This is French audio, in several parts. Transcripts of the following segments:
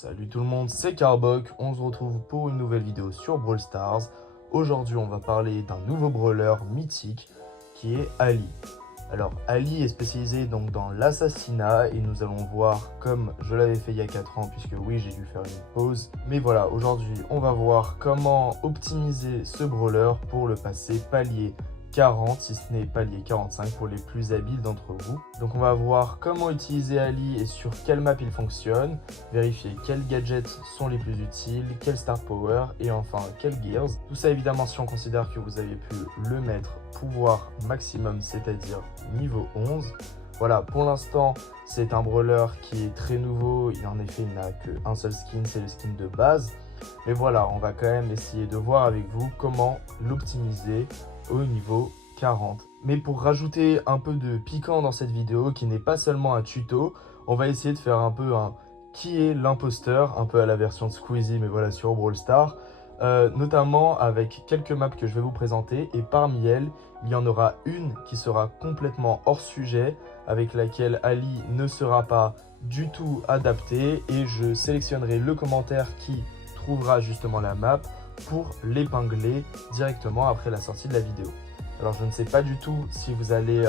Salut tout le monde, c'est Carbok, on se retrouve pour une nouvelle vidéo sur Brawl Stars. Aujourd'hui on va parler d'un nouveau brawler mythique qui est Ali. Alors Ali est spécialisé donc dans l'assassinat et nous allons voir comme je l'avais fait il y a 4 ans puisque oui j'ai dû faire une pause. Mais voilà, aujourd'hui on va voir comment optimiser ce brawler pour le passer palier 40 si ce n'est palier 45 pour les plus habiles d'entre vous. Donc on va voir comment utiliser Ali et sur quelle map il fonctionne, vérifier quels gadgets sont les plus utiles, quel star power et enfin quels gears. Tout ça évidemment si on considère que vous avez pu le mettre pouvoir maximum, c'est-à-dire niveau 11. Voilà, pour l'instant c'est un brawler qui est très nouveau, en effet il n'a qu'un seul skin, c'est le skin de base. Mais voilà, on va quand même essayer de voir avec vous comment l'optimiser au niveau 40. Mais pour rajouter un peu de piquant dans cette vidéo, qui n'est pas seulement un tuto, on va essayer de faire un peu un qui est l'imposteur, un peu à la version de Squeezie, mais voilà, sur Brawl Stars, notamment avec quelques maps que je vais vous présenter, et parmi elles, il y en aura une qui sera complètement hors sujet, avec laquelle Ali ne sera pas du tout adapté, et je sélectionnerai le commentaire qui trouvera justement la map pour l'épingler directement après la sortie de la vidéo. Alors je ne sais pas du tout si vous allez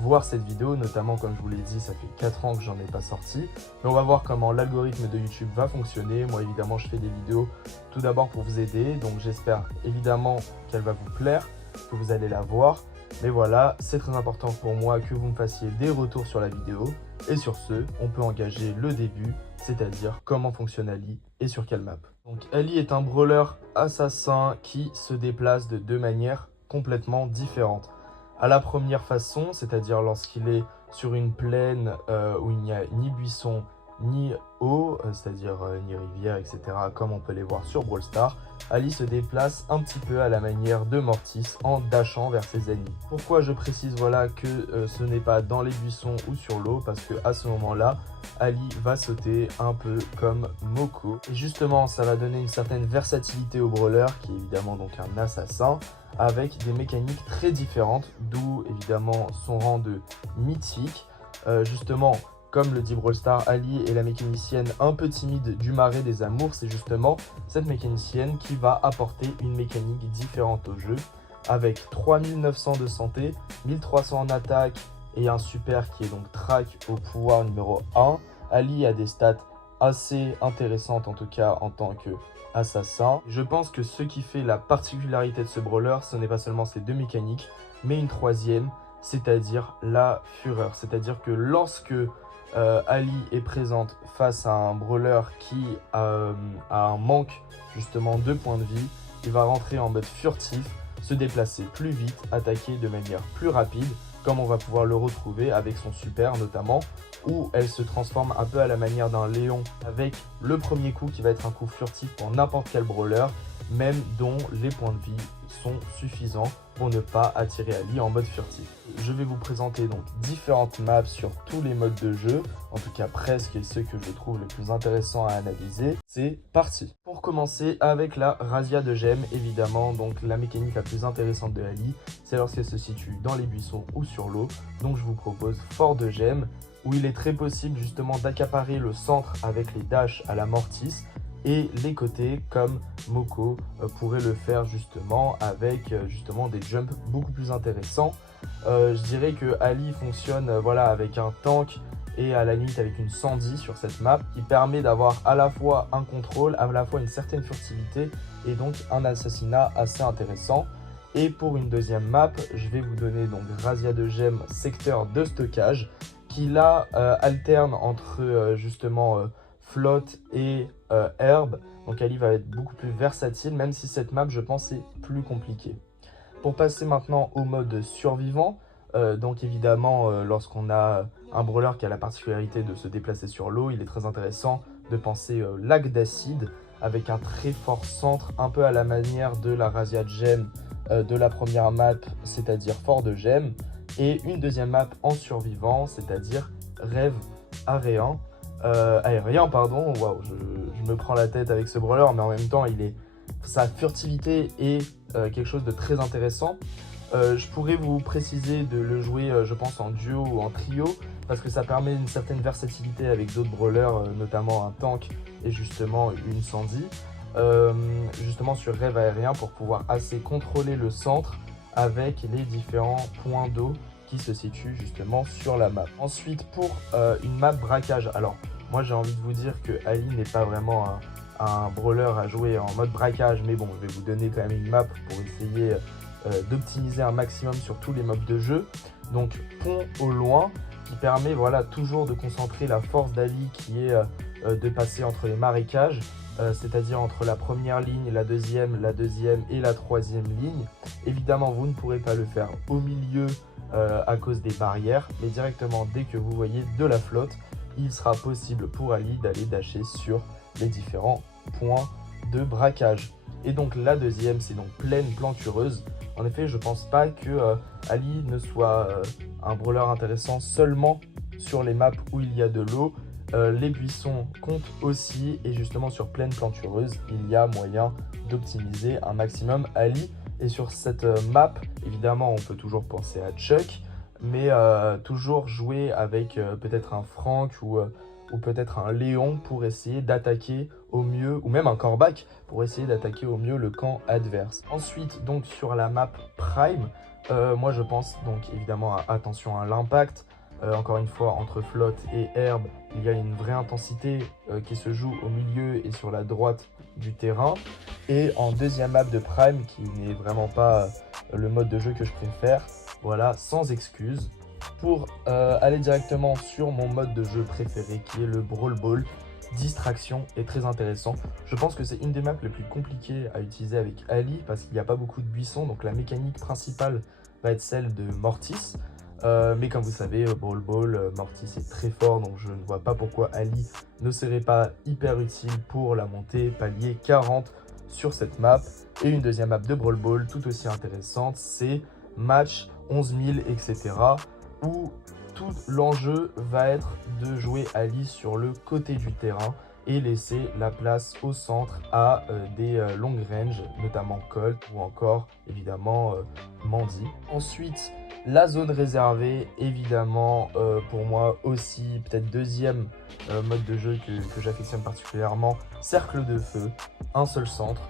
voir cette vidéo, notamment comme je vous l'ai dit, ça fait 4 ans que j'en ai pas sorti. Mais on va voir comment l'algorithme de YouTube va fonctionner. Moi évidemment je fais des vidéos tout d'abord pour vous aider, donc j'espère évidemment qu'elle va vous plaire, que vous allez la voir. Mais voilà, c'est très important pour moi que vous me fassiez des retours sur la vidéo. Et sur ce, on peut engager le début, c'est-à-dire comment fonctionne Ali et sur quelle map. Donc Ali est un brawler assassin qui se déplace de deux manières complètement différentes. À la première façon, c'est-à-dire lorsqu'il est sur une plaine où il n'y a ni buisson ni eau, c'est-à-dire ni rivière, etc., comme on peut les voir sur Brawl Stars, Ali se déplace un petit peu à la manière de Mortis en dashant vers ses ennemis. Pourquoi je précise voilà, que ce n'est pas dans les buissons ou sur l'eau? Parce que à ce moment-là, Ali va sauter un peu comme Moko. Et justement, ça va donner une certaine versatilité au brawler, qui est évidemment donc un assassin, avec des mécaniques très différentes, d'où évidemment son rang de mythique. Justement, comme le dit Brawl Stars, Ali est la mécanicienne un peu timide du marais des amours. C'est justement cette mécanicienne qui va apporter une mécanique différente au jeu, avec 3900 de santé, 1300 en attaque et un super qui est donc track au pouvoir numéro 1. Ali a des stats assez intéressantes en tout cas en tant qu'assassin. Je pense que ce qui fait la particularité de ce brawler, ce n'est pas seulement ces deux mécaniques, mais une troisième, c'est-à-dire la fureur. C'est-à-dire que lorsque Ali est présente face à un brawler qui a un manque justement de points de vie, il va rentrer en mode furtif, se déplacer plus vite, attaquer de manière plus rapide, comme on va pouvoir le retrouver avec son super notamment, où elle se transforme un peu à la manière d'un Léon avec le premier coup qui va être un coup furtif pour n'importe quel brawler, même dont les points de vie sont suffisants pour ne pas attirer Ali en mode furtif. Je vais vous présenter donc différentes maps sur tous les modes de jeu, en tout cas presque, et ceux que je trouve les plus intéressants à analyser. C'est parti. Pour commencer avec la razzia de gemmes, évidemment, donc la mécanique la plus intéressante de Ali, c'est lorsqu'elle se situe dans les buissons ou sur l'eau. Donc je vous propose fort de gemmes, où il est très possible justement d'accaparer le centre avec les dashs à la Mortis, et les côtés comme Moko pourrait le faire justement avec justement des jumps beaucoup plus intéressants. Je dirais que Ali fonctionne voilà, avec un tank et à la limite avec une Sandy sur cette map qui permet d'avoir à la fois un contrôle, à la fois une certaine furtivité et donc un assassinat assez intéressant. Et pour une deuxième map, je vais vous donner donc razzia de gemmes secteur de stockage qui là alterne entre justement flotte et herbe. Donc Ali va être beaucoup plus versatile, même si cette map je pense est plus compliquée. Pour passer maintenant au mode survivant, donc évidemment lorsqu'on a un brawler qui a la particularité de se déplacer sur l'eau, il est très intéressant de penser lac d'acide avec un très fort centre, un peu à la manière de la razzia de gemmes de la première map, c'est-à-dire fort de gemmes, et une deuxième map en survivant, c'est-à-dire rêve aérien. Aérien, pardon, waouh, je me prends la tête avec ce brawler, mais en même temps, sa furtivité est quelque chose de très intéressant. Je pourrais vous préciser de le jouer, je pense, en duo ou en trio, parce que ça permet une certaine versatilité avec d'autres brawlers, notamment un tank et justement une Sandy, justement sur rêve aérien pour pouvoir assez contrôler le centre avec les différents points d'eau qui se situent justement sur la map. Ensuite, pour une map braquage, alors moi j'ai envie de vous dire que Ali n'est pas vraiment un brawler à jouer en mode braquage, mais bon, je vais vous donner quand même une map pour essayer d'optimiser un maximum sur tous les mobs de jeu. Donc pont au loin qui permet voilà, toujours de concentrer la force d'Ali qui est de passer entre les marécages, c'est-à-dire entre la première ligne, la deuxième et la troisième ligne. Évidemment, vous ne pourrez pas le faire au milieu à cause des barrières, mais directement dès que vous voyez de la flotte, il sera possible pour Ali d'aller dasher sur les différents points de braquage. Et donc la deuxième, c'est donc plaine plantureuse. En effet, je pense pas que Ali ne soit un brawler intéressant seulement sur les maps où il y a de l'eau. Les buissons comptent aussi, et justement sur plaine plantureuse, il y a moyen d'optimiser un maximum Ali. Et sur cette map, évidemment, on peut toujours penser à Chuck, mais toujours jouer avec peut-être un Frank ou peut-être un Léon pour essayer d'attaquer au mieux, ou même un Corbac pour essayer d'attaquer au mieux le camp adverse. Ensuite, donc sur la map Prime, moi je pense donc évidemment attention à l'impact. Encore une fois, entre flotte et herbe, il y a une vraie intensité qui se joue au milieu et sur la droite du terrain. Et en deuxième map de Prime, qui n'est vraiment pas le mode de jeu que je préfère, voilà, sans excuse. Pour aller directement sur mon mode de jeu préféré, qui est le Brawl Ball, distraction est très intéressant. Je pense que c'est une des maps les plus compliquées à utiliser avec Ali, parce qu'il n'y a pas beaucoup de buissons, donc la mécanique principale va être celle de Mortis. Mais comme vous savez, Brawl Ball, Mortis est très fort, donc je ne vois pas pourquoi Ali ne serait pas hyper utile pour la montée palier 40 sur cette map. Et une deuxième map de Brawl Ball tout aussi intéressante, c'est match 11 000, etc. où tout l'enjeu va être de jouer Ali sur le côté du terrain et laisser la place au centre à des long range, notamment Colt ou encore évidemment Mandy. Ensuite, la zone réservée, évidemment, pour moi aussi, peut-être deuxième mode de jeu que j'affectionne particulièrement, cercle de feu, un seul centre,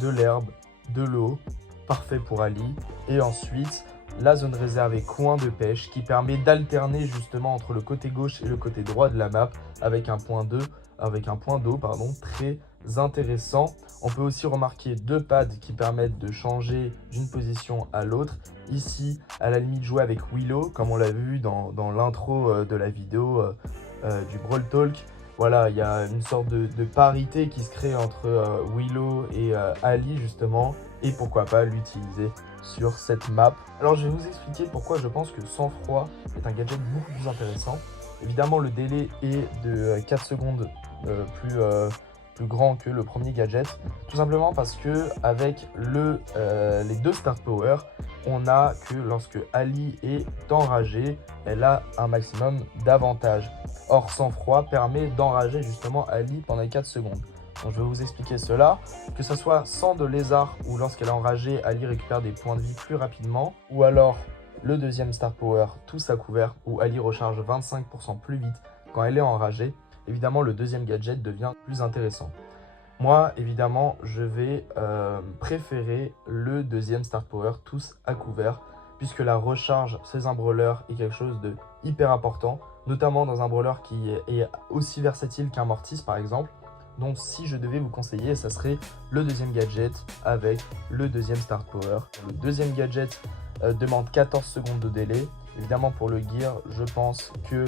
de l'herbe, de l'eau, parfait pour Ali. Et ensuite, la zone réservée coin de pêche qui permet d'alterner justement entre le côté gauche et le côté droit de la map avec un point d'eau très intéressant. On peut aussi remarquer deux pads qui permettent de changer d'une position à l'autre. Ici, à la limite, jouer avec Willow, comme on l'a vu dans l'intro de la vidéo du Brawl Talk. Voilà, il y a une sorte de parité qui se crée entre Willow et Ali justement, et pourquoi pas l'utiliser sur cette map. Alors je vais vous expliquer pourquoi je pense que sang-froid est un gadget beaucoup plus intéressant. Évidemment, le délai est de 4 secondes plus grand que le premier gadget, tout simplement parce que avec les deux Star Power, on a que lorsque Ali est enragée, elle a un maximum d'avantages. Or, sang-froid permet d'enrager justement Ali pendant 4 secondes. Donc je vais vous expliquer cela, que ce soit sang de lézard ou lorsqu'elle est enragée, Ali récupère des points de vie plus rapidement, ou alors le deuxième Star Power, tous à couvert, où Ali recharge 25% plus vite quand elle est enragée. Évidemment, le deuxième gadget devient plus intéressant. Moi, évidemment, je vais préférer le deuxième Star Power, tous à couvert, puisque la recharge chez un brawler est quelque chose de hyper important, notamment dans un brawler qui est aussi versatile qu'un Mortis par exemple. Donc si je devais vous conseiller, ça serait le deuxième gadget avec le deuxième Star Power. Le deuxième gadget demande 14 secondes de délai. Évidemment, pour le gear, je pense que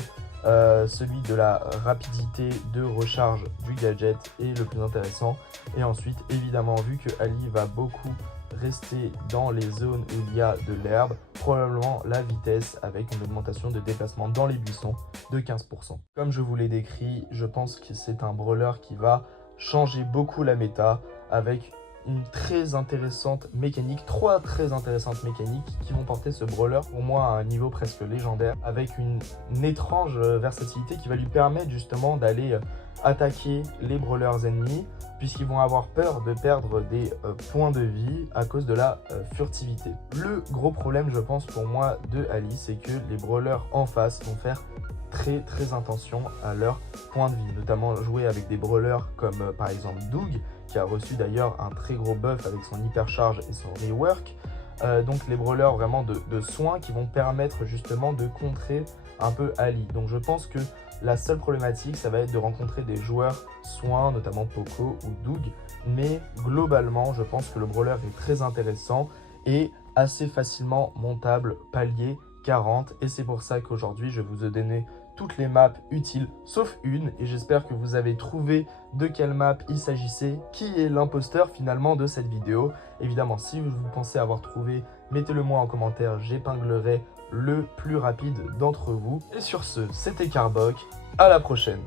celui de la rapidité de recharge du gadget est le plus intéressant. Et ensuite, évidemment, vu que Ali va beaucoup rester dans les zones où il y a de l'herbe, probablement la vitesse avec une augmentation de déplacement dans les buissons de 15%. Comme je vous l'ai décrit, je pense que c'est un brawler qui va changer beaucoup la méta avec une très intéressante mécanique, 3 très intéressantes mécaniques qui vont porter ce brawler pour moi à un niveau presque légendaire, avec une étrange versatilité qui va lui permettre justement d'aller attaquer les brawlers ennemis puisqu'ils vont avoir peur de perdre des points de vie à cause de la furtivité. Le gros problème, je pense, pour moi de Ali, c'est que les brawlers en face vont faire très attention à leurs points de vie, notamment jouer avec des brawlers comme par exemple Doug, qui a reçu d'ailleurs un très gros buff avec son hypercharge et son rework. Donc les brawlers vraiment de soins qui vont permettre justement de contrer un peu Ali. Donc je pense que la seule problématique, ça va être de rencontrer des joueurs soins, notamment Poco ou Doug. Mais globalement, je pense que le brawler est très intéressant et assez facilement montable, palier 40. Et c'est pour ça qu'aujourd'hui, je vous ai donné toutes les maps utiles, sauf une. Et j'espère que vous avez trouvé de quelle map il s'agissait, qui est l'imposteur finalement de cette vidéo. Évidemment, si vous pensez avoir trouvé, mettez-le moi en commentaire, j'épinglerai le plus rapide d'entre vous. Et sur ce, c'était Carbok, à la prochaine.